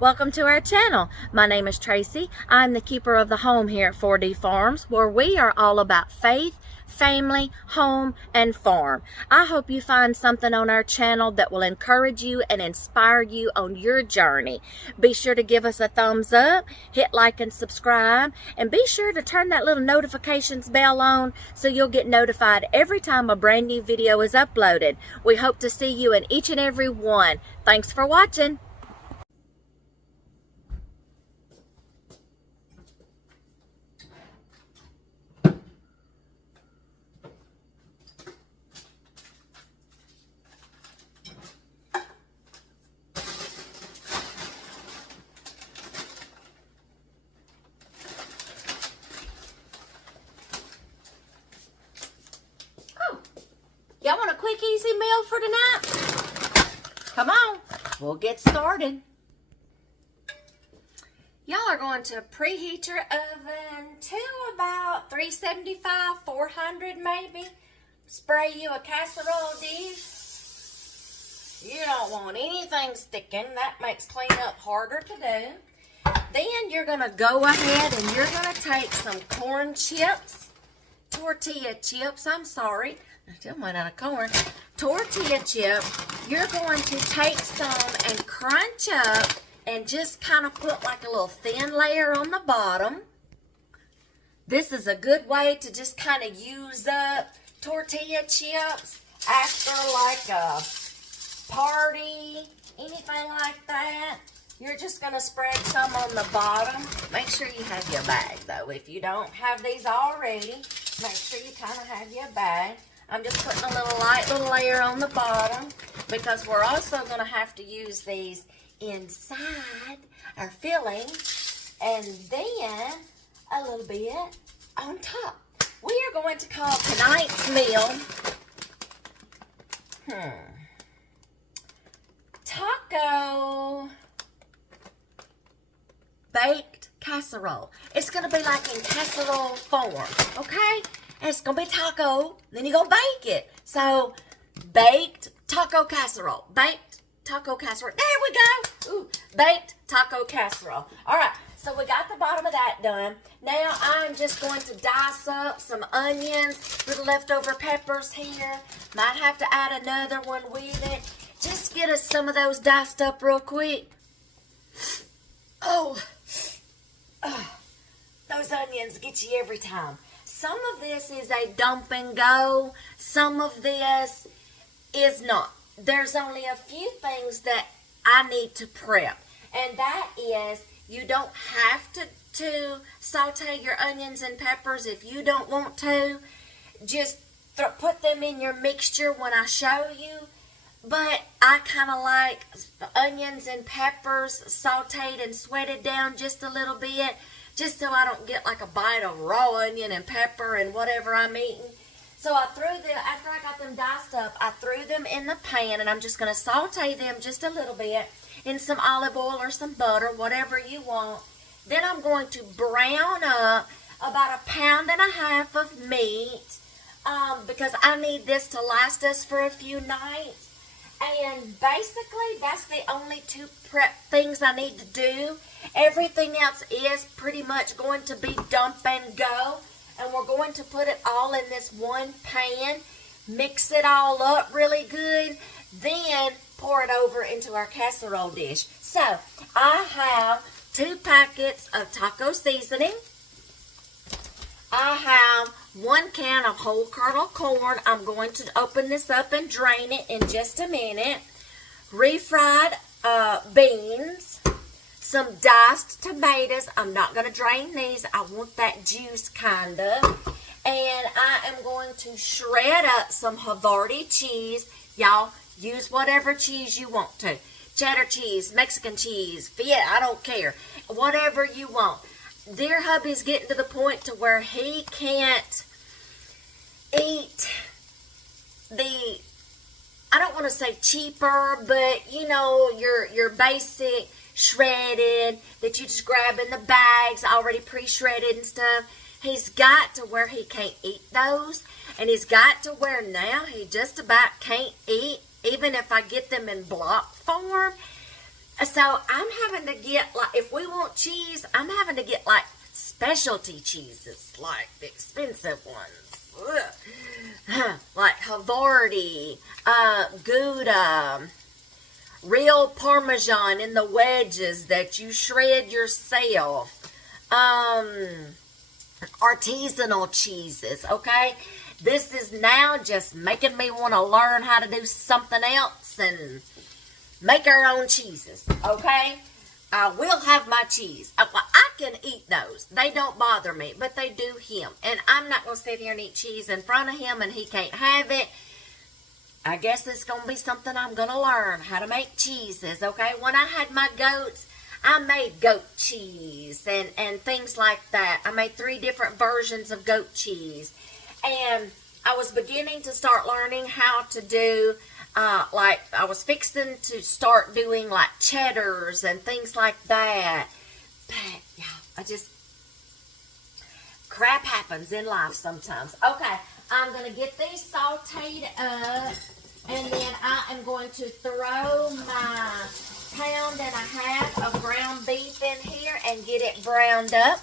Welcome to our channel. My name is Tracy. I'm the keeper of the home here at 4D Farms, where we are all about faith, family, home, and farm. I hope you find something on our channel that will encourage you and inspire you on your journey. Be sure to give us a thumbs up, hit like and subscribe, and be sure to turn that little notifications bell on so you'll get notified every time a brand new video is uploaded. We hope to see you in each and every one. Thanks for watching. Y'all want a quick, easy meal for tonight? Come on, we'll get started. Y'all are going to preheat your oven to about 375, 400 maybe. Spray you a casserole dish. You don't want anything sticking. That makes cleanup harder to do. Then you're going to go ahead and you're going to take some corn chips. Tortilla chips, I'm sorry. I still went out of corn. Tortilla chip. You're going to take some and crunch up and just kind of put like a little thin layer on the bottom. This is a good way to just kind of use up tortilla chips after like a party, anything like that. You're just going to spread some on the bottom. Make sure you have your bag though. If you don't have these already, make sure you kind of have your bag. I'm just putting a little light little layer on the bottom because we're also going to have to use these inside our filling, and then a little bit on top. We are going to call tonight's meal taco baked casserole. It's going to be like in casserole form, okay? And it's going to be taco, then you're going to bake it. So, baked taco casserole. Baked taco casserole. There we go. Ooh, baked taco casserole. All right, so we got the bottom of that done. Now, I'm just going to dice up some onions, little leftover peppers here. Might have to add another one with it. Just get us some of those diced up real quick. Oh, those onions get you every time. Some of this is a dump and go. Some of this is not. There's only a few things that I need to prep. And that is, you don't have to saute your onions and peppers if you don't want to. Just put them in your mixture when I show you. But I kind of like onions and peppers sauteed and sweated down just a little bit, just so I don't get like a bite of raw onion and pepper and whatever I'm eating. So I threw them, after I got them diced up, I threw them in the pan, and I'm just going to saute them just a little bit in some olive oil or some butter, whatever you want. Then I'm going to brown up about 1.5 pounds of meat because I need this to last us for a few nights. And basically, that's the only two prep things I need to do. Everything else is pretty much going to be dump and go. And we're going to put it all in this one pan. Mix it all up really good. Then pour it over into our casserole dish. So, I have 2 packets of taco seasoning. I have 1 can of whole kernel corn. I'm going to open this up and drain it in just a minute. Refried beans. Some diced tomatoes. I'm not going to drain these. I want that juice kind of. And I am going to shred up some Havarti cheese. Y'all, use whatever cheese you want to. Cheddar cheese, Mexican cheese, Fiat, I don't care. Whatever you want. Dear hubby's getting to the point to where he can't eat the, I don't want to say cheaper, but you know, your basic shredded that you just grab in the bags, already pre-shredded and stuff. He's got to where he can't eat those, and he's got to where now he just about can't eat, even if I get them in block form. So I'm having to get, like, if we want cheese, I'm having to get, like, specialty cheeses, like the expensive ones. Ugh. Like Havarti, Gouda, real Parmesan in the wedges that you shred yourself. Artisanal cheeses, okay? This is now just making me want to learn how to do something else and make our own cheeses, okay? I will have my cheese. I can eat those. They don't bother me, but they do him. And I'm not going to sit here and eat cheese in front of him and he can't have it. I guess it's going to be something I'm going to learn, how to make cheeses, okay? When I had my goats, I made goat cheese and things like that. I made 3 different versions of goat cheese. And I was beginning to start learning how to do, like, I was fixing to start doing, like, cheddars and things like that. But, yeah, crap happens in life sometimes. Okay, I'm going to get these sauteed up. And then I am going to throw my 1.5 pounds of ground beef in here and get it browned up.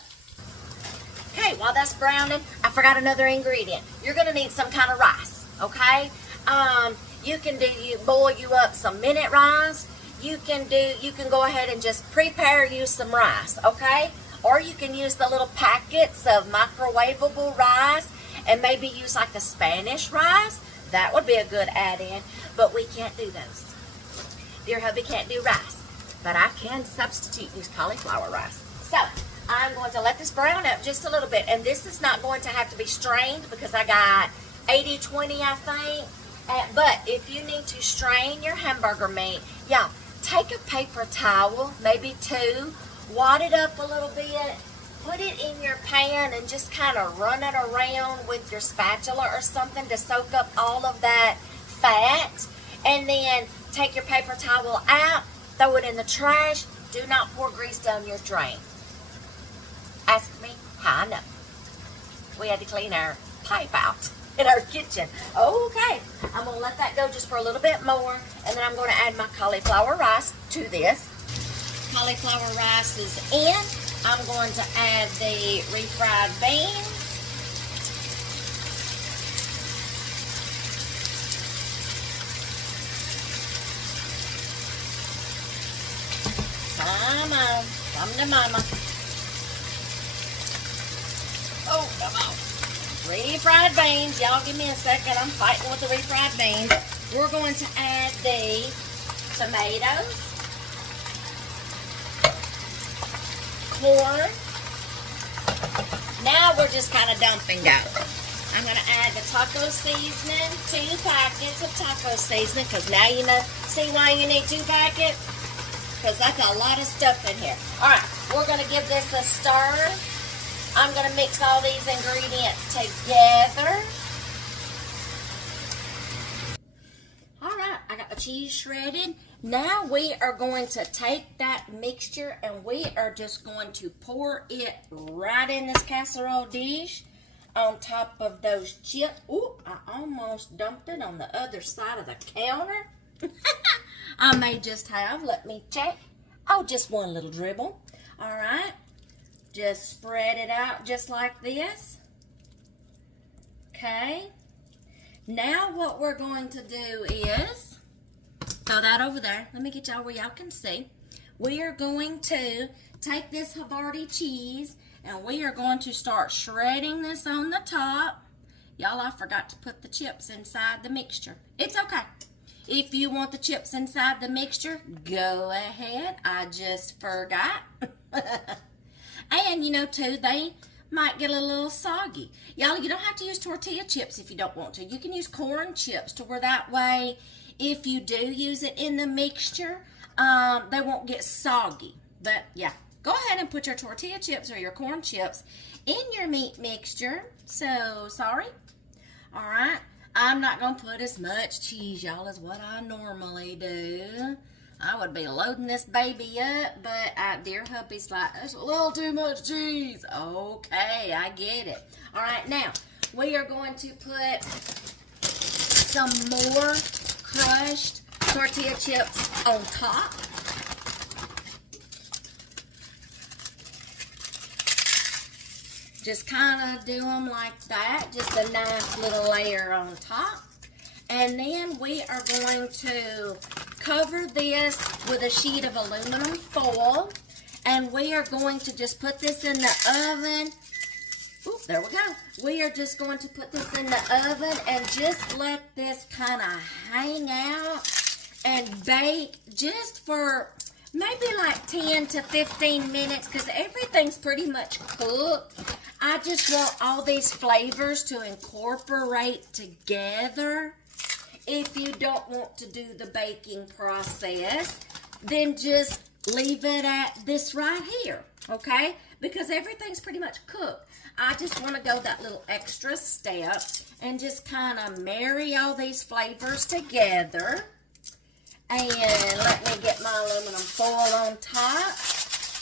Okay, while that's browning, I forgot another ingredient. You're going to need some kind of rice, okay? You can boil you up some minute rice. You can go ahead and just prepare you some rice, okay? Or you can use the little packets of microwavable rice and maybe use like the Spanish rice. That would be a good add-in, but we can't do those. Dear hubby can't do rice, but I can substitute use cauliflower rice. So, I'm going to let this brown up just a little bit, and this is not going to have to be strained because I got 80-20, I think. But if you need to strain your hamburger meat, yeah, take a paper towel, maybe 2, wad it up a little bit, put it in your pan and just kind of run it around with your spatula or something to soak up all of that fat. And then take your paper towel out, throw it in the trash. Do not pour grease down your drain. Ask me how I know. We had to clean our pipe out in our kitchen. Okay, I'm going to let that go just for a little bit more. And then I'm going to add my cauliflower rice to this. Cauliflower rice is in. I'm going to add the refried beans. Come on. Come to mama. Oh, come on. Refried beans. Y'all give me a second. I'm fighting with the refried beans. We're going to add the tomatoes, corn. Now we're just kind of dumping go. I'm going to add the taco seasoning, 2 packets of taco seasoning, because now you know, see why you need 2 packets? Because that's a lot of stuff in here. Alright, we're going to give this a stir. I'm going to mix all these ingredients together. Alright, I got the cheese shredded. Now we are going to take that mixture and we are just going to pour it right in this casserole dish on top of those chips. Ooh, I almost dumped it on the other side of the counter. I may just have, let me check. Oh, just one little dribble. Alright, just spread it out just like this. Okay. Now what we're going to do is, throw that over there. Let me get y'all where y'all can see. We are going to take this Havarti cheese and we are going to start shredding this on the top. Y'all, I forgot to put the chips inside the mixture. It's okay. If you want the chips inside the mixture, go ahead. I just forgot. And you know too, they might get a little soggy. Y'all, you don't have to use tortilla chips if you don't want to. You can use corn chips to where that way, if you do use it in the mixture, they won't get soggy. But yeah, go ahead and put your tortilla chips or your corn chips in your meat mixture. So, sorry. All right. I'm not going to put as much cheese, y'all, as what I normally do. I would be loading this baby up, but dear hubby's like, that's a little too much cheese. Okay, I get it. All right, now, we are going to put some more crushed tortilla chips on top. Just kind of do them like that. Just a nice little layer on top. And then we are going to cover this with a sheet of aluminum foil. And we are going to just put this in the oven. Oop, there we go. We are just going to put this in the oven and just let this kind of hang out and bake just for maybe like 10 to 15 minutes because everything's pretty much cooked. I just want all these flavors to incorporate together. If you don't want to do the baking process, then just leave it at this right here, okay? Because everything's pretty much cooked. I just want to go that little extra step and just kind of marry all these flavors together. And let me get my aluminum foil on top.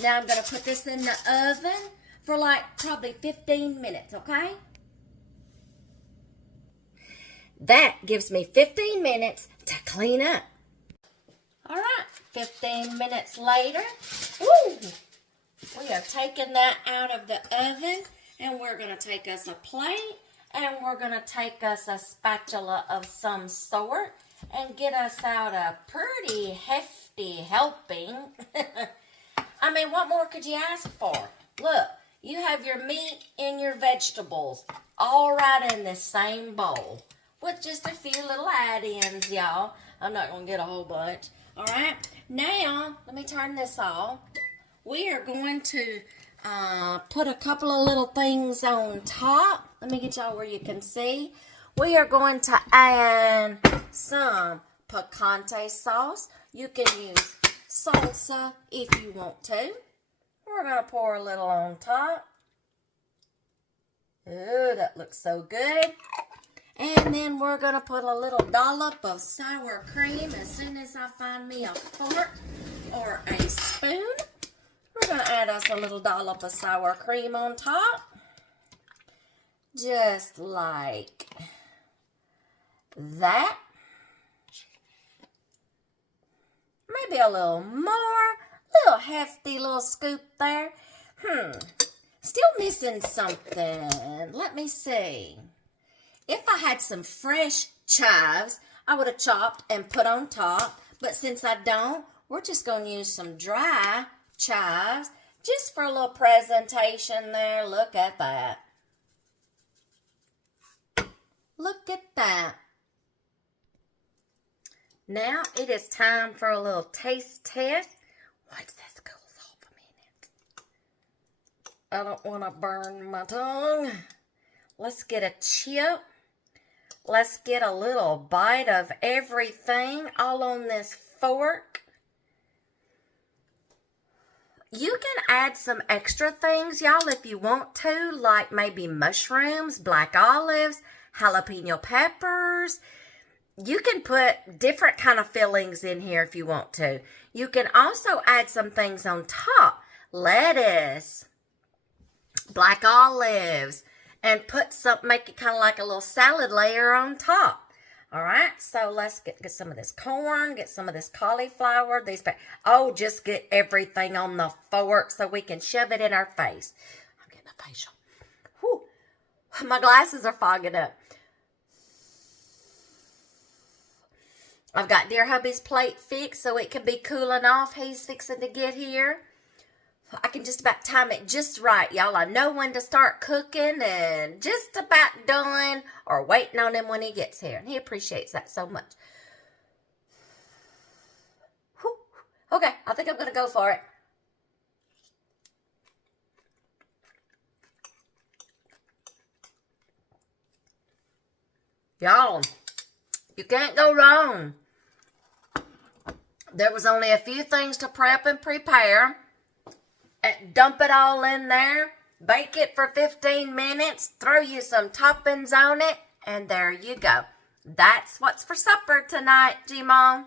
Now I'm going to put this in the oven for like probably 15 minutes, okay? That gives me 15 minutes to clean up. All right, 15 minutes later, woo, we are taking that out of the oven, and we're going to take us a plate, and we're going to take us a spatula of some sort, and get us out a pretty hefty helping. I mean, what more could you ask for? Look, you have your meat and your vegetables all right in the same bowl with just a few little add-ins, y'all. I'm not going to get a whole bunch. All right, now, let me turn this off. We are going to put a couple of little things on top. Let me get y'all where you can see. We are going to add some picante sauce. You can use salsa if you want to. We're going to pour a little on top. Ooh, that looks so good. And then we're going to put a little dollop of sour cream as soon as I find me a fork or a spoon. We're going to add us a little dollop of sour cream on top. Just like that. Maybe a little more. Little hefty little scoop there. Still missing something. Let me see. If I had some fresh chives, I would have chopped and put on top. But since I don't, we're just going to use some dry chives just for a little presentation there. Look at that. Look at that. Now it is time for a little taste test. Watch this cools off a minute. I don't want to burn my tongue. Let's get a chip. Let's get a little bite of everything all on this fork. You can add some extra things, y'all, if you want to, like maybe mushrooms, black olives, jalapeno peppers. You can put different kind of fillings in here if you want to. You can also add some things on top. Lettuce, black olives, and put some, make it kind of like a little salad layer on top. All right, so let's get some of this corn, get some of this cauliflower, just get everything on the fork so we can shove it in our face. I'm getting a facial. Whew. My glasses are fogging up. I've got dear hubby's plate fixed so it can be cooling off. He's fixing to get here. I can just about time it just right, y'all. I know when to start cooking and just about done or waiting on him when he gets here. And he appreciates that so much. Whew. Okay, I think I'm going to go for it. Y'all, you can't go wrong. There was only a few things to prep and prepare. And dump it all in there. Bake it for 15 minutes. Throw you some toppings on it. And there you go. That's what's for supper tonight, G-Mom.